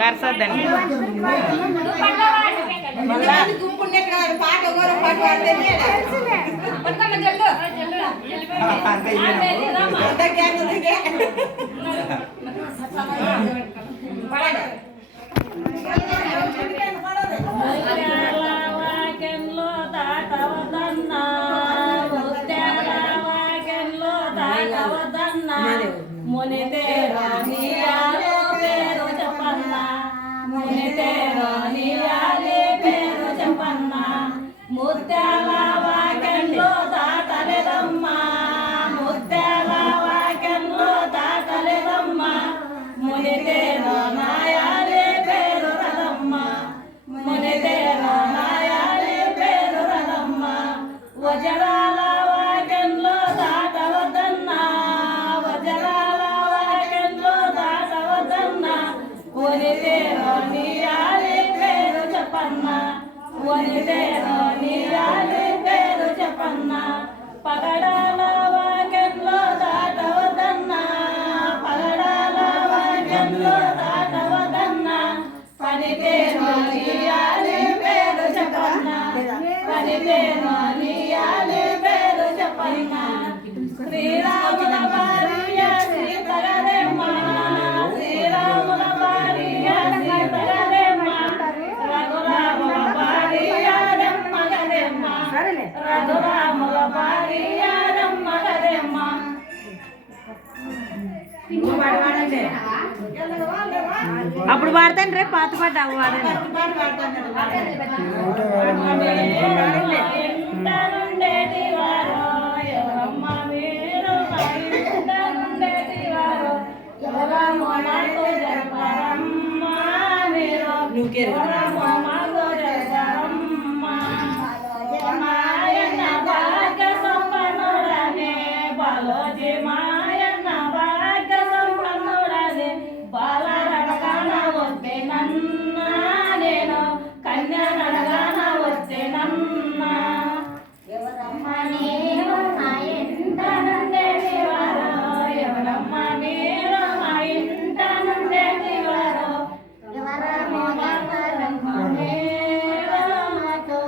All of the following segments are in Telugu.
వరసద్దండి ముత్యాల వాకెన్లో దాటలేదమ్మా ముత్యాల వాకెన్లో దాటలేదమ్మా మునితేరో నాయాలే పేరు రదమ్మా మునితేరో నాయాలే పేరు రదమ్మా వజరాల వాకెన్లో దాటవద్దన్నా వజరాల వాకెన్లో దాటవద్దన్నా మునితేరో నీయాలే పేరు చెప్పన్నా వనితేరో నీయాలే పేరు చెప్పన్నా పగడాల వాకెన్లో దాటవద్దన్నా పగడాల వాకెన్లో దాటవద్దన్నా పనితేరో నీయాలే పేరు చెప్పన్నా పనితేరో నీయాలే పేరు చెప్పన్నా శ్రీరాముల భార్య సీతగదేమ్మ శ్రీరాముల భార్య సీతగదేమ్మ రఘురాముల రఘురాముల భార్యమ్మ గదేమ్మ అప్పుడు పాడతాను రేపు పాత పాట వాడండి నుండేటి వారో ఎవరమ్మ మీరు నుండేటి వారో ఎవరమ్మ మాతో జరపరమ్మ మీరు ఎవరమ్మ మాతో జరపరమ్మ మాయన్న భాగ్య సంపన్నుడనే బాలోజీ మాయన్న భాగ్య సంపన్నుడనే బాలరడగాన వస్తే నన్న నేను కన్యనడగాన వస్తే నన్న ఎవరమ్మ నేను నా ఇంట నుండేటి వారో ఎవరమ్మ మీరు నా ఇంట నుండేటి వారో ఎవరమ్మ మాతో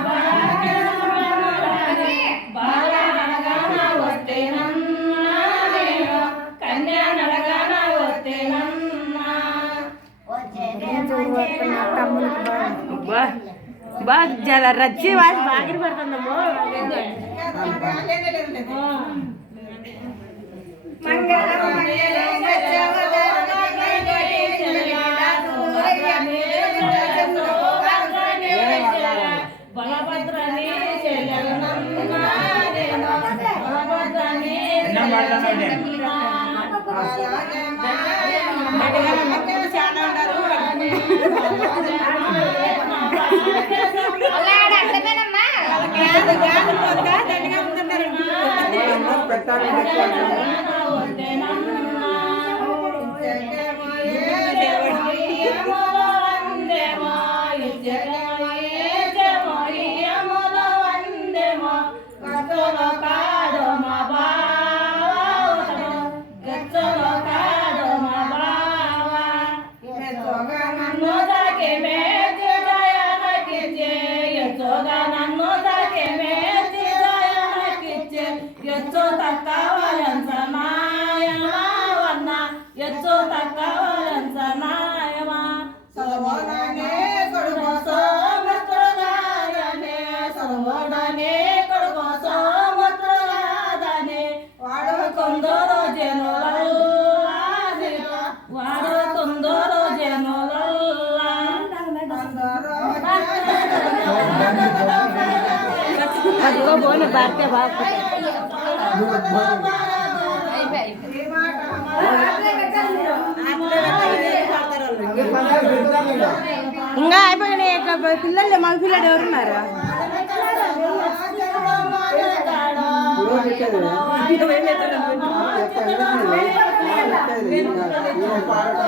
భాగ్య సంపన్నుడనే బాల నడగాన వస్తే నన్న నేను కన్యా నడగాన వస్తే బాగా చాలా రచ్చి వాసి బాగా పడుతుందమ్మో బలభద్రని బలభద్రని बात बात ఇంకా అయిపోయినాయి పిల్లలు మగ పిల్లలు ఎవరున్నారు పాట